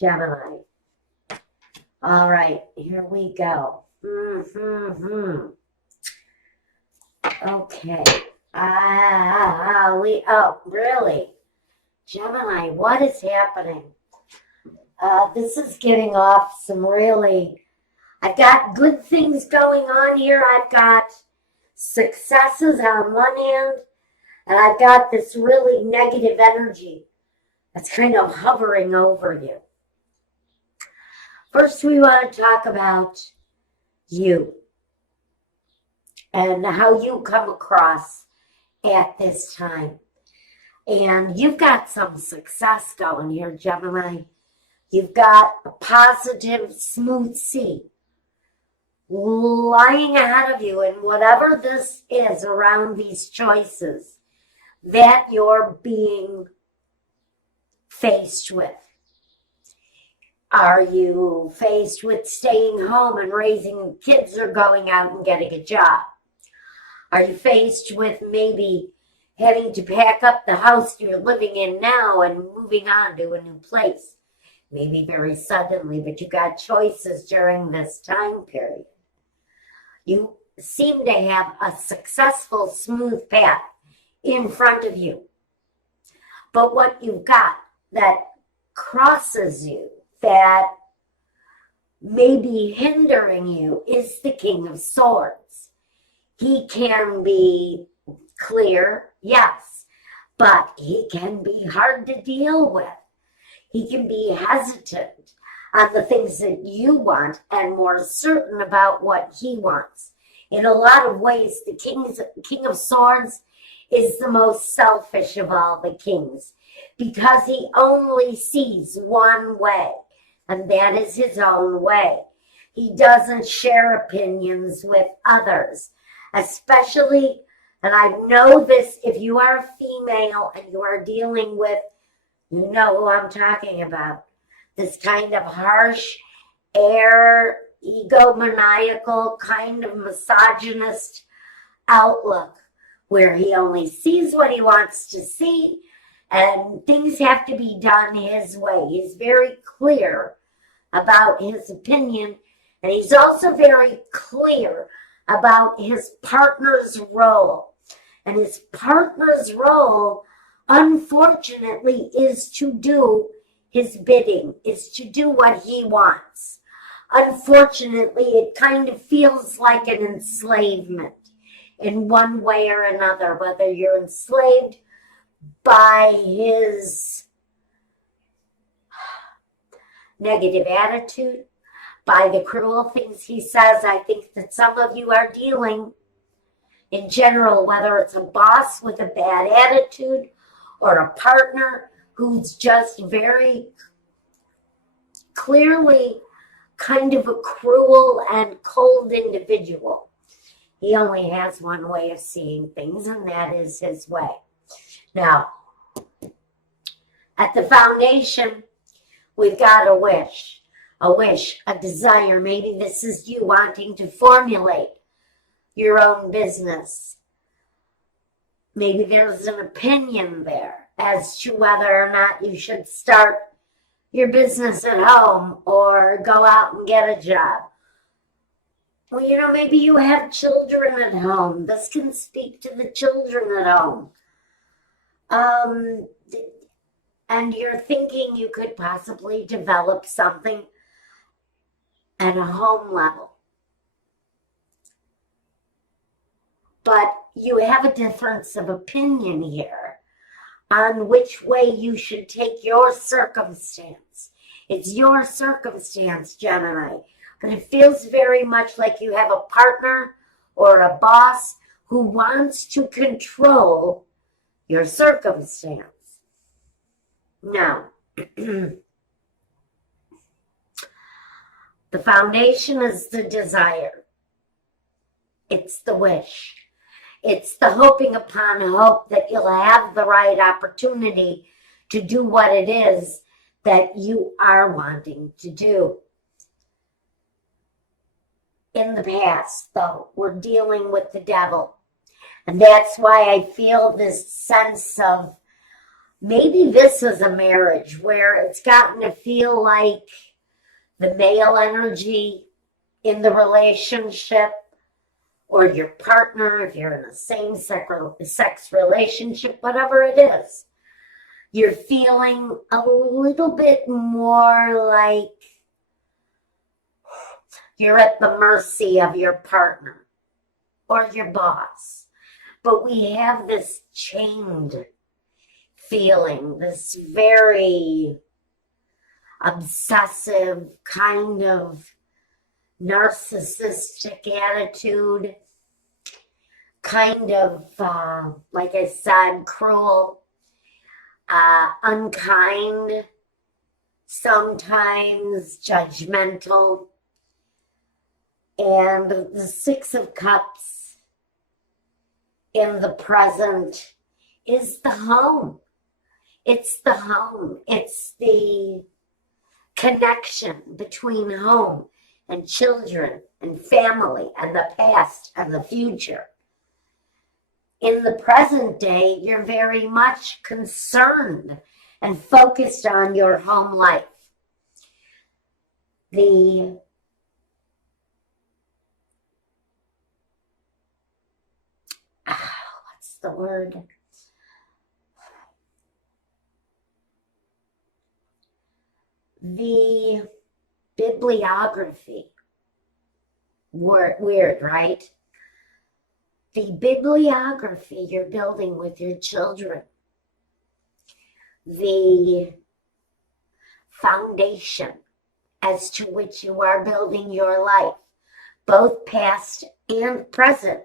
Gemini. All right, here we go. Okay. Oh, really? Gemini, what is happening? This is getting off some really, I've got good things going on here. I've got successes on one hand, and I've got this really negative energy that's kind of hovering over you. First, we want to talk about you and how you come across at this time. And you've got some success going here, Gemini. You've got a positive, smooth sea lying ahead of you, and whatever this is around these choices that you're being faced with. Are you faced with staying home and raising kids or going out and getting a job? Are you faced with maybe having to pack up the house you're living in now and moving on to a new place? Maybe very suddenly, but you got choices during this time period. You seem to have a successful, smooth path in front of you. But what you've got that crosses you, that may be hindering you, is the King of Swords. He can be clear, yes, but he can be hard to deal with. He can be hesitant on the things that you want and more certain about what he wants. In a lot of ways, the King of Swords is the most selfish of all the kings because he only sees one way, and that is his own way. He doesn't share opinions with others, especially, and I know this, if you are a female and you are dealing with, you know who I'm talking about, this kind of harsh, egomaniacal, kind of misogynist outlook where he only sees what he wants to see and things have to be done his way. He's very clear about his opinion, and he's also very clear about his partner's role. And his partner's role, unfortunately, is to do his bidding, is to do what he wants. Unfortunately, it kind of feels like an enslavement in one way or another, whether you're enslaved by his negative attitude, by the cruel things he says. I think that some of you are dealing in general, whether it's a boss with a bad attitude or a partner who's just very clearly kind of a cruel and cold individual. He only has one way of seeing things, and that is his way. Now, at the foundation, we've got a wish, a desire. Maybe this is you wanting to formulate your own business. Maybe there's an opinion there as to whether or not you should start your business at home or go out and get a job. Well, maybe you have children at home. This can speak to the children at home. And you're thinking you could possibly develop something at a home level. But you have a difference of opinion here on which way you should take your circumstance. It's your circumstance, Gemini, but it feels very much like you have a partner or a boss who wants to control your circumstance. Now, the foundation is the desire. It's the wish. It's the hoping upon hope that you'll have the right opportunity to do what it is that you are wanting to do. In the past, though, we're dealing with the devil. And that's why I feel this sense of Maybe this is a marriage where it's gotten to feel like the male energy in the relationship, or your partner, if you're in a same-sex relationship, whatever it is, you're feeling a little bit more like you're at the mercy of your partner or your boss. But we have this chained feeling, this very obsessive kind of narcissistic attitude, kind of, like I said, cruel, unkind, sometimes judgmental. And the Six of Cups in the present is the home. It's the home. It's the connection between home and children and family and the past and the future. In the present day, you're very much concerned and focused on your home life. What's the word? The bibliography. Weird, right? The bibliography you're building with your children. The foundation as to which you are building your life, both past and present.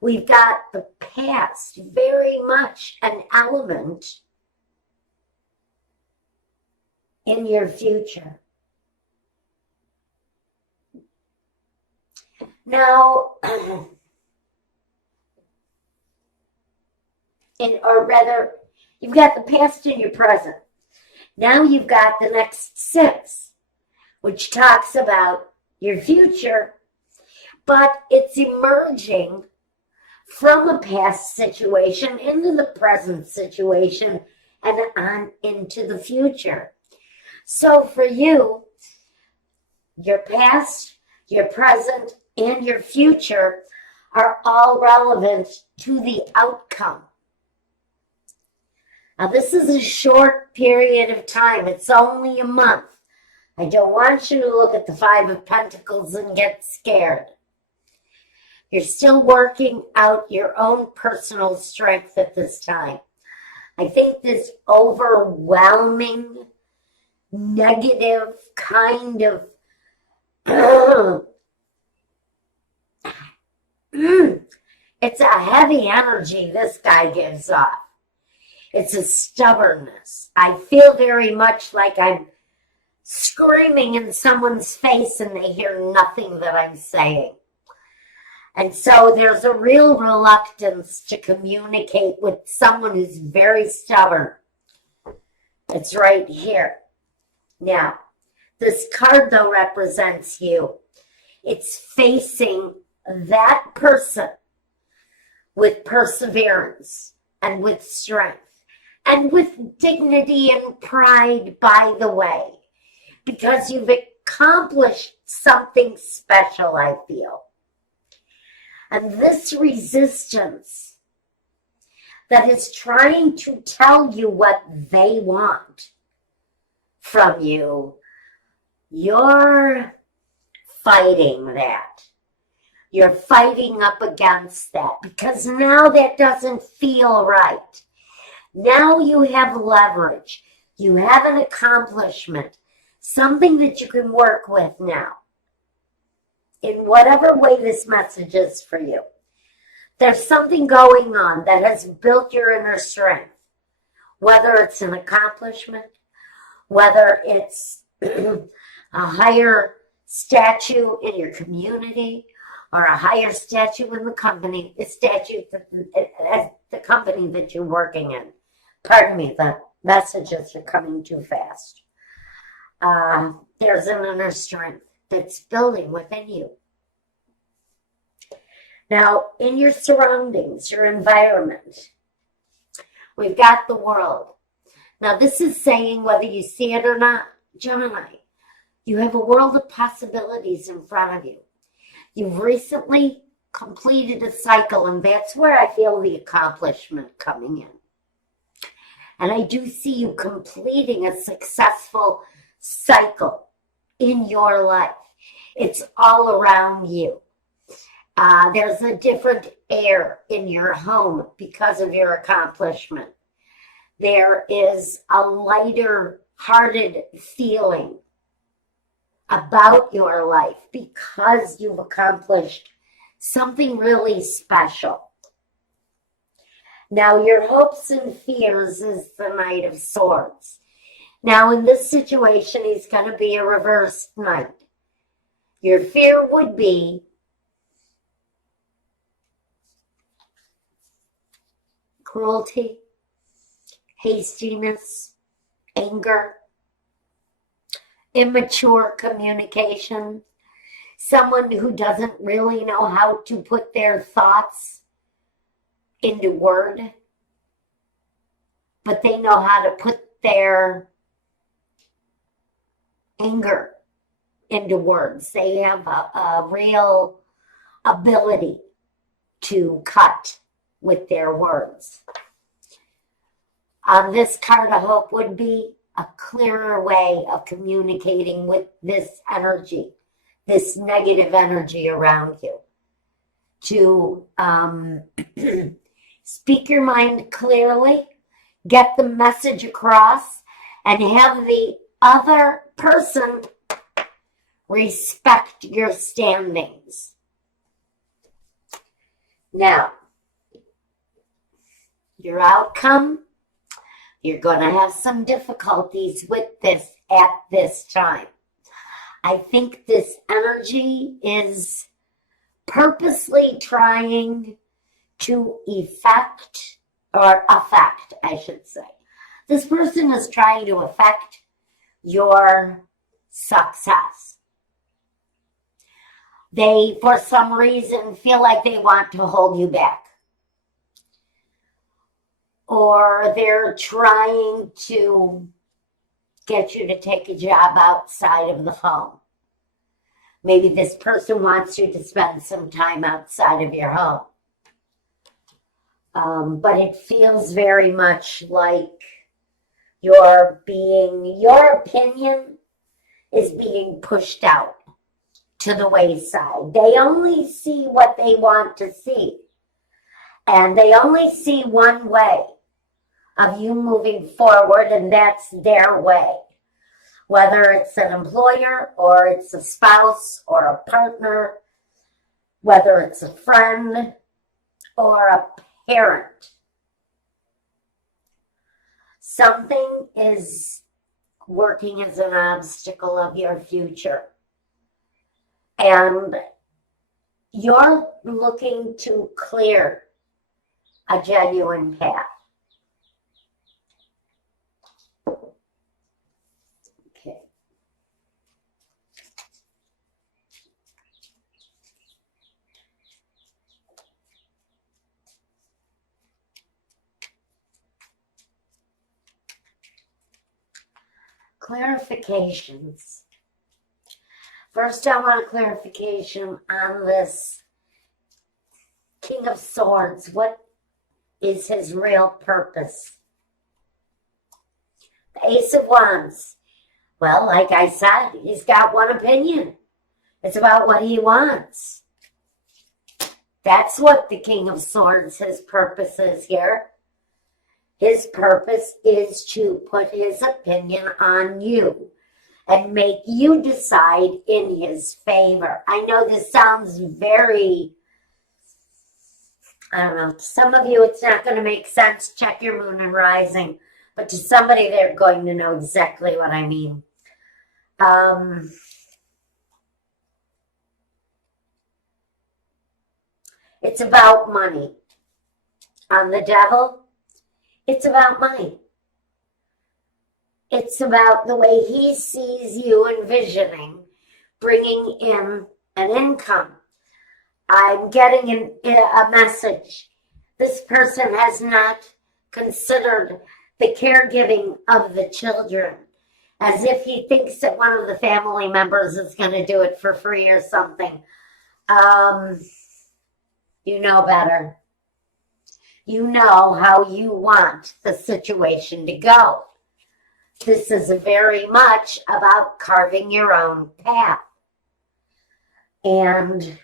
We've got the past very much an element in your future. Now, or rather, you've got the past and your present. Now you've got the next six, which talks about your future, but it's emerging from a past situation into the present situation and on into the future. So for you, your past, your present, and your future are all relevant to the outcome. Now, this is a short period of time. It's only a month. I don't want you to look at the Five of Pentacles and get scared. You're still working out your own personal strength at this time. I think this overwhelming, negative kind of it's a heavy energy this guy gives off. It's a stubbornness. I feel very much like I'm screaming in someone's face and they hear nothing that I'm saying. And so there's a real reluctance to communicate with someone who's very stubborn. It's right here. Now, this card, though, represents you. It's facing that person with perseverance and with strength and with dignity and pride, by the way, because you've accomplished something special, I feel. And this resistance that is trying to tell you what they want from you, you're fighting that. You're fighting up against that because now that doesn't feel right. Now you have leverage. You have an accomplishment, something that you can work with now. In whatever way this message is for you, there's something going on that has built your inner strength, whether it's an accomplishment, whether it's a higher statue in your community or a higher statue in the company, the company that you're working in. Pardon me, the messages are coming too fast. There's an inner strength that's building within you. Now, in your surroundings, your environment, we've got the world. Now, this is saying, whether you see it or not, Gemini, you have a world of possibilities in front of you. You've recently completed a cycle, and that's where I feel the accomplishment coming in. And I do see you completing a successful cycle in your life. It's all around you. There's a different air in your home because of your accomplishment. There is a lighter-hearted feeling about your life because you've accomplished something really special. Now, your hopes and fears is the Knight of Swords. Now, in this situation, he's going to be a reversed knight. Your fear would be cruelty, hastiness, anger, immature communication, someone who doesn't really know how to put their thoughts into word, but they know how to put their anger into words. They have a real ability to cut with their words. This card of hope would be a clearer way of communicating with this energy, this negative energy around you. To speak your mind clearly, get the message across, and have the other person respect your standings. Now, your outcome, you're going to have some difficulties with this at this time. I think this energy is purposely trying to affect, I should say. This person is trying to affect your success. They, for some reason, feel like they want to hold you back. Or they're trying to get you to take a job outside of the home. Maybe this person wants you to spend some time outside of your home. But it feels very much like your opinion is being pushed out to the wayside. They only see what they want to see. And they only see one way of you moving forward, and that's their way. Whether it's an employer, or it's a spouse, or a partner, whether it's a friend, or a parent. Something is working as an obstacle of your future. And you're looking to clear a genuine path. Okay. Clarifications. First, I want a clarification on this King of Swords. What is his real purpose? The Ace of Wands. Well, like I said, he's got one opinion. It's about what he wants. That's what the King of Swords, his purpose is here. His purpose is to put his opinion on you and make you decide in his favor. I know this sounds very, I don't know, to some of you it's not going to make sense. Check your moon and rising. But to somebody, they're going to know exactly what I mean. It's about money. On the Devil, it's about money. It's about the way he sees you envisioning bringing in an income. I'm getting a message. This person has not considered the caregiving of the children, as if he thinks that one of the family members is going to do it for free or something. You know better. You know how you want the situation to go. This is very much about carving your own path. And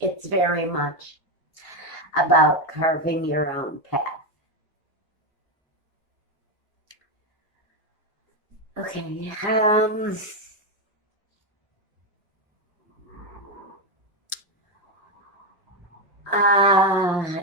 it's very much about carving your own path. Okay,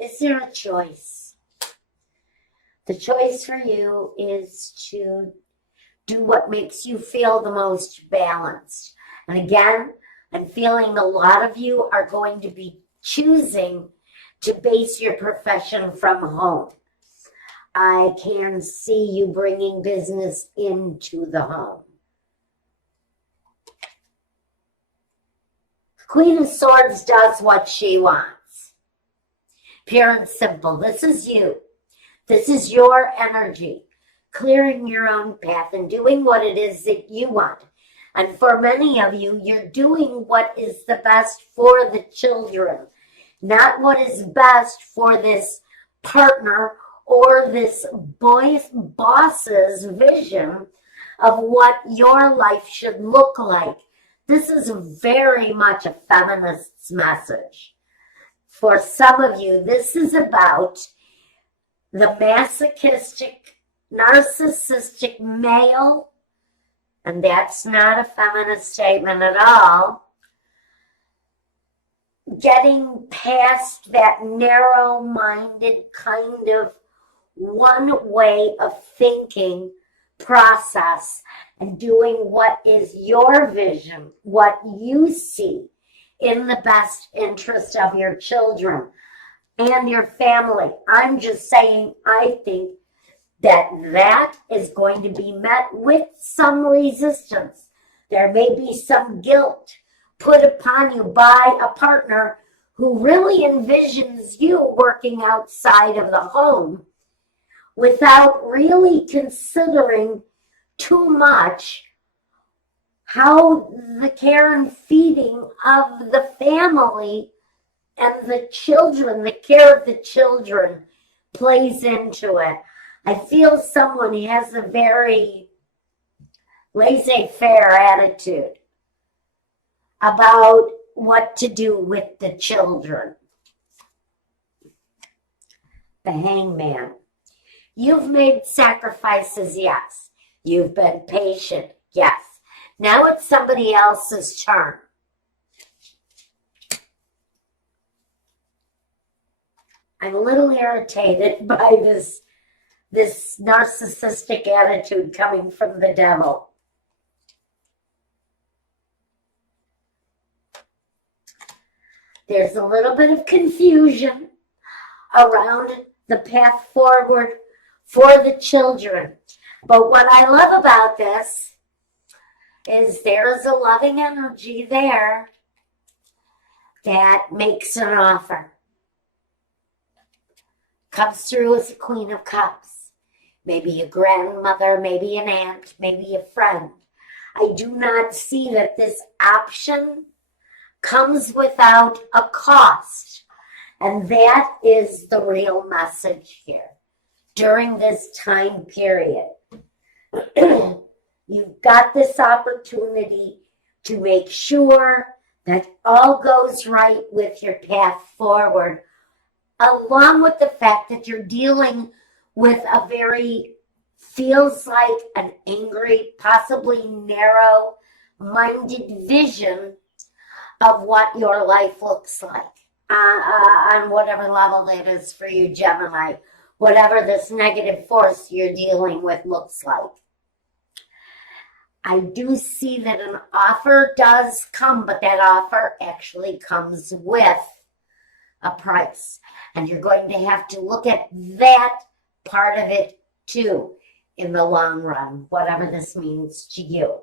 is there a choice? The choice for you is to do what makes you feel the most balanced. And again, I'm feeling a lot of you are going to be choosing to base your profession from home. I can see you bringing business into the home. Queen of Swords does what she wants. Pure and simple. This is you. This is your energy. Clearing your own path and doing what it is that you want. And for many of you, you're doing what is the best for the children, not what is best for this partner or this boss's vision of what your life should look like. This is very much a feminist's message. For some of you, this is about the masochistic, narcissistic male, and that's not a feminist statement at all, getting past that narrow-minded kind of one way of thinking process and doing what is your vision, what you see in the best interest of your children and your family. I'm just saying, I think that is going to be met with some resistance. There may be some guilt put upon you by a partner who really envisions you working outside of the home without really considering too much how the care and feeding of the family and the children, the care of the children plays into it. I feel someone has a very laissez-faire attitude about what to do with the children. The Hangman. You've made sacrifices, yes. You've been patient, yes. Now it's somebody else's turn. I'm a little irritated by this narcissistic attitude coming from the devil. There's a little bit of confusion around the path forward for the children. But what I love about this is there's a loving energy there that makes an offer. Comes through as a Queen of Cups. Maybe a grandmother, maybe an aunt, maybe a friend. I do not see that this option comes without a cost. And that is the real message here. During this time period, you've got this opportunity to make sure that all goes right with your path forward, along with the fact that you're dealing with a very, feels like an angry, possibly narrow-minded vision of what your life looks like on whatever level that is for you, Gemini. Whatever this negative force you're dealing with looks like. I do see that an offer does come, but that offer actually comes with a price. And you're going to have to look at that part of it too in the long run, whatever this means to you.